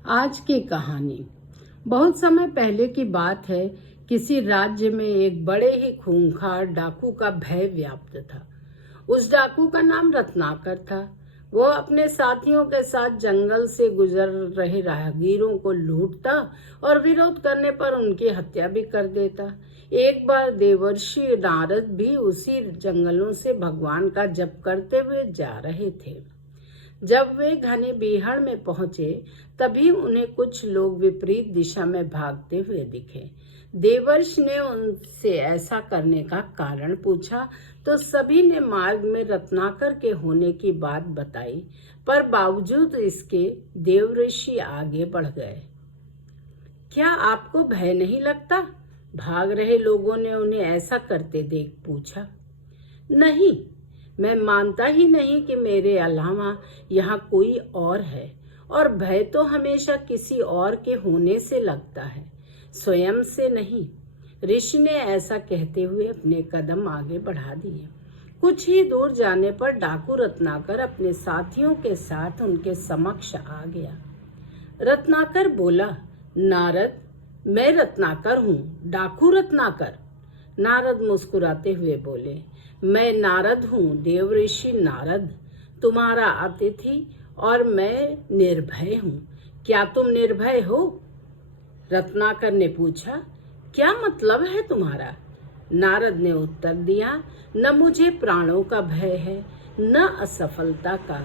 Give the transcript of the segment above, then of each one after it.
आज की कहानी। बहुत समय पहले की बात है। किसी राज्य में एक बड़े ही खूंखार डाकू का भय व्याप्त था। उस डाकू का नाम रत्नाकर था। वो अपने साथियों के साथ जंगल से गुजर रहे राहगीरों को लूटता और विरोध करने पर उनकी हत्या भी कर देता। एक बार देवर्षि नारद भी उसी जंगलों से भगवान का जप करते हुए जा रहे थे। जब वे घने बीहड़ में पहुंचे तभी उन्हें कुछ लोग विपरीत दिशा में भागते हुए दिखे। देवर्ष ने उनसे ऐसा करने का कारण पूछा तो सभी ने मार्ग में रत्नाकर के होने की बात बताई, पर बावजूद इसके देवर्षि आगे बढ़ गए। क्या आपको भय नहीं लगता? भाग रहे लोगों ने उन्हें ऐसा करते देख पूछा। नहीं, मैं मानता ही नहीं कि मेरे अलावा यहाँ कोई और है, और भय तो हमेशा किसी और के होने से लगता है, स्वयं से नहीं। ऋषि ने ऐसा कहते हुए अपने कदम आगे बढ़ा दिए। कुछ ही दूर जाने पर डाकू रत्नाकर अपने साथियों के साथ उनके समक्ष आ गया। रत्नाकर बोला, नारद, मैं रत्नाकर हूँ, डाकू रत्नाकर। नारद मुस्कुराते हुए बोले, मैं नारद हूँ, देवर्षि नारद, तुम्हारा अतिथि, और मैं निर्भय हूँ। क्या तुम निर्भय हो? रत्नाकर ने पूछा। क्या मतलब है तुम्हारा? नारद ने उत्तर दिया, न मुझे प्राणों का भय है, न असफलता का,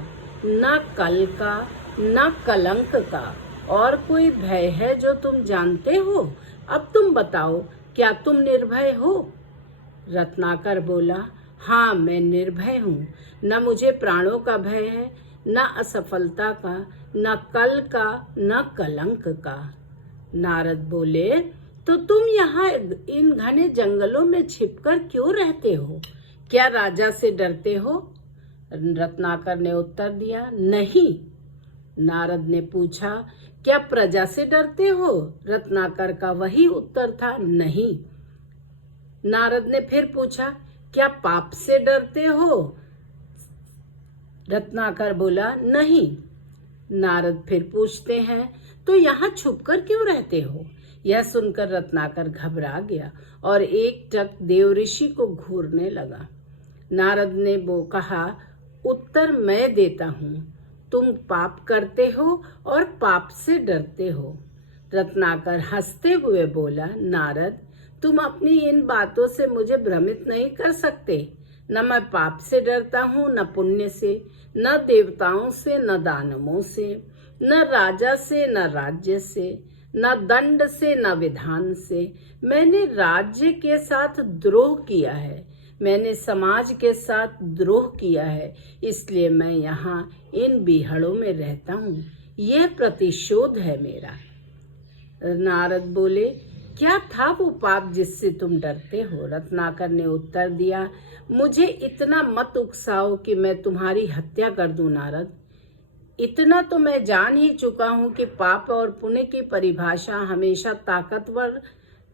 न कल का, न कलंक का। और कोई भय है जो तुम जानते हो? अब तुम बताओ, क्या तुम निर्भय हो? रत्नाकर बोला, हाँ, मैं निर्भय हूँ। न मुझे प्राणों का भय है, न असफलता का, न कल का, न कलंक का। नारद बोले, तो तुम यहाँ इन घने जंगलों में छिपकर क्यों रहते हो? क्या राजा से डरते हो? रत्नाकर ने उत्तर दिया, नहीं। नारद ने पूछा, क्या प्रजा से डरते हो? रत्नाकर का वही उत्तर था, नहीं। नारद ने फिर पूछा, क्या पाप से डरते हो? रत्नाकर बोला, नहीं। नारद फिर पूछते हैं, तो यहाँ छुपकर क्यों रहते हो? यह सुनकर रत्नाकर घबरा गया और एकटक देवर्षि को घूरने लगा। नारद ने वो कहा, उत्तर मैं देता हूँ, तुम पाप करते हो और पाप से डरते हो। रत्नाकर हंसते हुए बोला, नारद, तुम अपनी इन बातों से मुझे भ्रमित नहीं कर सकते। न मैं पाप से डरता हूँ, न पुण्य से, न देवताओं से, न दानवों से, न राजा से, न राज्य से, न दंड से, न विधान से। मैंने राज्य के साथ द्रोह किया है, मैंने समाज के साथ द्रोह किया है, इसलिए मैं यहाँ इन बीहड़ों में रहता हूँ। यह प्रतिशोध है मेरा। नारद बोले, क्या था वो पाप जिससे तुम डरते हो? रत्नाकर ने उत्तर दिया, मुझे इतना मत उकसाओ कि मैं तुम्हारी हत्या कर दूं नारद। इतना तो मैं जान ही चुका हूं कि पाप और पुण्य की परिभाषा हमेशा ताकतवर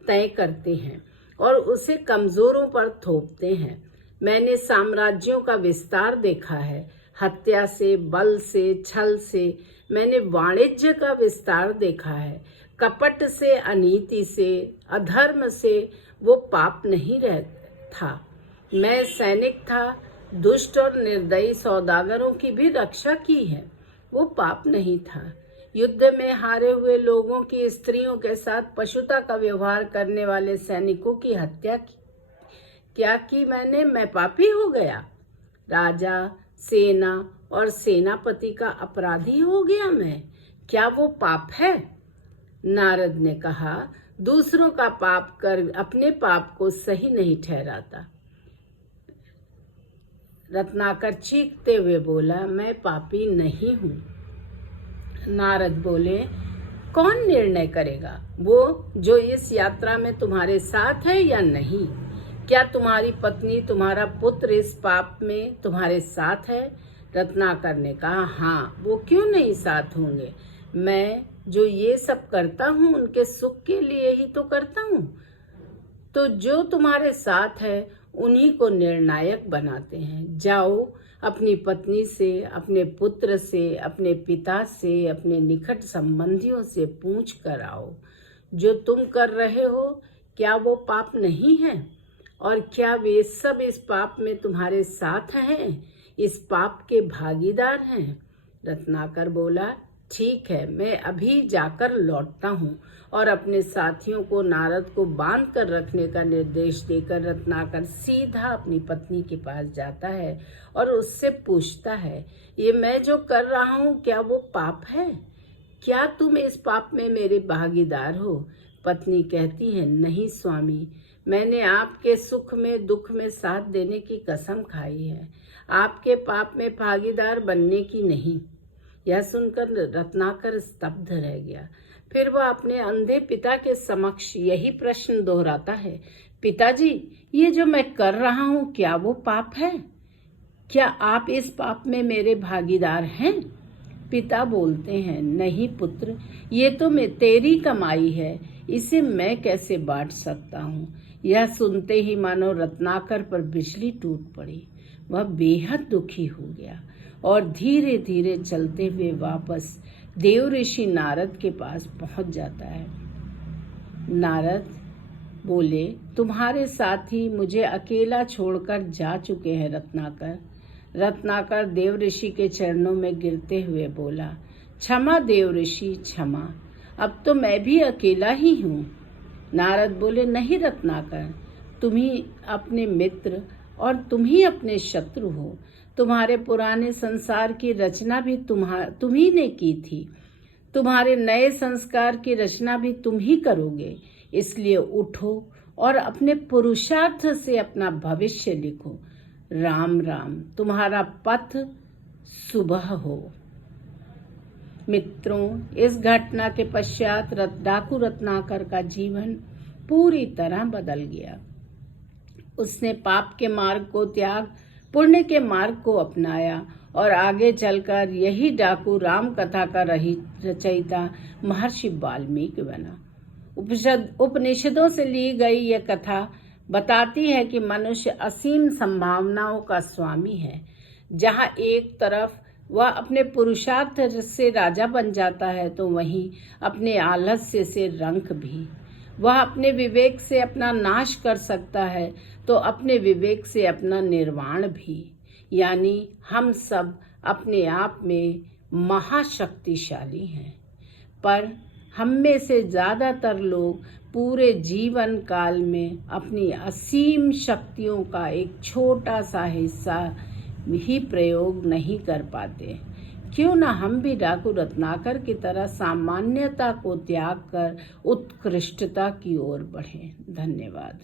तय करते हैं और उसे कमजोरों पर थोपते हैं। मैंने साम्राज्यों का विस्तार देखा है, हत्या से, बल से, छल से। मैंने वाणिज्य का विस्तार देखा है, कपट से, अनीति से, अधर्म से। वो पाप नहीं था। मैं सैनिक था, दुष्ट और निर्दयी सौदागरों की भी रक्षा की है, वो पाप नहीं था। युद्ध में हारे हुए लोगों की स्त्रियों के साथ पशुता का व्यवहार करने वाले सैनिकों की हत्या की। क्या की मैंने? मैं पापी हो गया? राजा, सेना और सेनापति का अपराधी हो गया मैं? क्या वो पाप है? नारद ने कहा, दूसरों का पाप कर अपने पाप को सही नहीं ठहराता। रत्नाकर चीखते हुए बोला, मैं पापी नहीं हूँ। नारद बोले, कौन निर्णय करेगा? वो जो इस यात्रा में तुम्हारे साथ है या नहीं? क्या तुम्हारी पत्नी, तुम्हारा पुत्र इस पाप में तुम्हारे साथ है? रत्नाकर ने कहा, हाँ, वो क्यों नहीं साथ होंगे? मैं जो ये सब करता हूँ उनके सुख के लिए ही तो करता हूँ। तो जो तुम्हारे साथ है उन्हीं को निर्णायक बनाते हैं। जाओ, अपनी पत्नी से, अपने पुत्र से, अपने पिता से, अपने निकट संबंधियों से पूछ कर आओ, जो तुम कर रहे हो क्या वो पाप नहीं है? और क्या वे सब इस पाप में तुम्हारे साथ हैं, इस पाप के भागीदार हैं? रत्नाकर बोला, ठीक है, मैं अभी जाकर लौटता हूँ। और अपने साथियों को नारद को बांध कर रखने का निर्देश देकर रत्नाकर सीधा अपनी पत्नी के पास जाता है और उससे पूछता है, ये मैं जो कर रहा हूँ क्या वो पाप है? क्या तुम इस पाप में मेरे भागीदार हो? पत्नी कहती है, नहीं स्वामी, मैंने आपके सुख में दुख में साथ देने की कसम खाई है, आपके पाप में भागीदार बनने की नहीं। यह सुनकर रत्नाकर स्तब्ध रह गया। फिर वह अपने अंधे पिता के समक्ष यही प्रश्न दोहराता है, पिताजी, ये जो मैं कर रहा हूँ क्या वो पाप है? क्या आप इस पाप में मेरे भागीदार हैं? पिता बोलते हैं, नहीं पुत्र, ये तो तेरी कमाई है, इसे मैं कैसे बांट सकता हूँ। यह सुनते ही मानो रत्नाकर पर बिजली टूट पड़ी। वह बेहद दुखी हो गया और धीरे धीरे चलते हुए वापस देव ऋषि नारद के पास पहुंच जाता है। नारद बोले, तुम्हारे साथी मुझे अकेला छोड़कर जा चुके हैं रत्नाकर। रत्नाकर देव ऋषि के चरणों में गिरते हुए बोला, क्षमा देव ऋषि, क्षमा, अब तो मैं भी अकेला ही हूँ। नारद बोले, नहीं रत्नाकर, तुम ही अपने मित्र और तुम ही अपने शत्रु हो। तुम्हारे पुराने संसार की रचना भी तुम ही ने की थी, तुम्हारे नए संस्कार की रचना भी तुम ही करोगे। इसलिए उठो और अपने पुरुषार्थ से अपना भविष्य लिखो। राम राम, तुम्हारा पथ सुबह हो। मित्रों, इस घटना के पश्चात डाकू रत्नाकर का जीवन पूरी तरह बदल गया। उसने पाप के मार्ग को त्याग पुण्य के मार्ग को अपनाया और आगे चलकर यही डाकू राम कथा का रचयिता महर्षि वाल्मीकि बना। उपनिषदों से ली गई यह कथा बताती है कि मनुष्य असीम संभावनाओं का स्वामी है। जहाँ एक तरफ वह अपने पुरुषार्थ से राजा बन जाता है, तो वहीं अपने आलस्य से रंक भी। वह अपने विवेक से अपना नाश कर सकता है, तो अपने विवेक से अपना निर्वाण भी। यानी हम सब अपने आप में महाशक्तिशाली हैं, पर हम में से ज़्यादातर लोग पूरे जीवन काल में अपनी असीम शक्तियों का एक छोटा सा हिस्सा ही प्रयोग नहीं कर पाते। क्यों ना हम भी डाकू रत्नाकर की तरह सामान्यता को त्याग कर उत्कृष्टता की ओर बढ़ें। धन्यवाद।